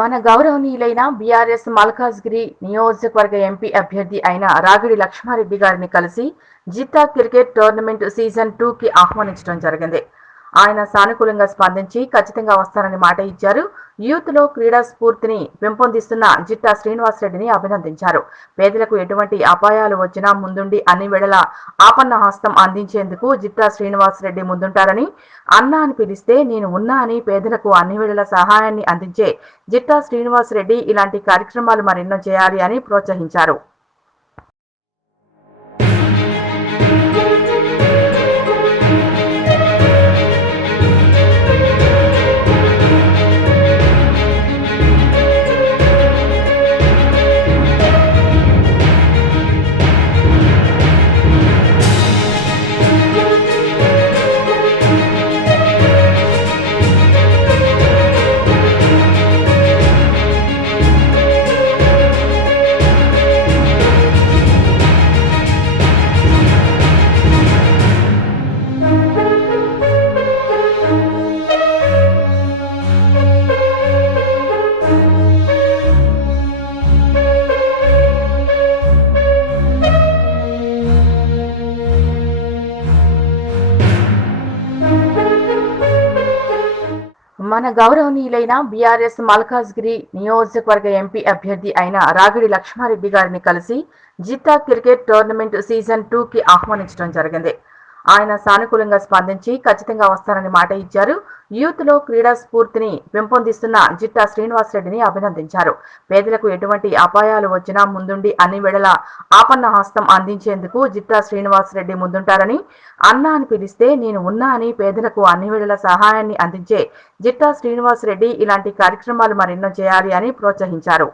మన గౌరవనీయులైన బీఆర్ఎస్ మల్కాజ్గిరి నియోజకవర్గ ఎంపీ అభ్యర్థి అయిన రాగిడి లక్ష్మారెడ్డి గారిని కలిసి జిత్తా క్రికెట్ టోర్నమెంట్ సీజన్ 2 కి ఆహ్వానించడం జరిగింది. ఆయన సానుకూలంగా స్పందించి ఖచ్చితంగా వస్తానని మాట ఇచ్చారు. యూత్ లో క్రీడా స్ఫూర్తిని పెంపొందిస్తున్న జిట్టా శ్రీనివాసరెడ్డిని అభినందించారు. పేదలకు ఎటువంటి అపాయాలు వచ్చినా ముందుండి అన్ని వేళలా ఆపన్న హస్తం అందించేందుకు జిట్టా శ్రీనివాసరెడ్డి ముందుంటారని, అన్న అని పిలిస్తే నేను ఉన్నా అని పేదలకు అన్ని వేళలా సహాయాన్ని అందించే జిట్టా శ్రీనివాసరెడ్డి ఇలాంటి కార్యక్రమాలు మరెన్నో చేయాలి అని ప్రోత్సహించారు. మన గౌరవనీయులైన బీఆర్ఎస్ మల్కాజ్గిరి నియోజకవర్గ ఎంపీ అభ్యర్థి అయిన రాగిడి లక్ష్మారెడ్డి గారిని కలిసి జిత్తా క్రికెట్ టోర్నమెంట్ సీజన్ 2 కి ఆహ్వానించడం జరిగింది. ఆయన సానుకూలంగా స్పందించి ఖచ్చితంగా వస్తానని మాట ఇచ్చారు. యూత్ లో క్రీడా స్ఫూర్తిని పెంపొందిస్తున్న జిట్టా శ్రీనివాసరెడ్డిని అభినందించారు. పేదలకు ఎటువంటి అపాయాలు వచ్చినా ముందుండి అన్ని వేళలా ఆపన్న హస్తం అందించేందుకు జిట్టా శ్రీనివాసరెడ్డి ముందుంటారని, అన్న అని పిలిస్తే నేను ఉన్నా అని పేదలకు అన్ని వేళలా సహాయాన్ని అందించే జిట్టా శ్రీనివాసరెడ్డి ఇలాంటి కార్యక్రమాలు మరెన్నో చేయాలి అని ప్రోత్సహించారు.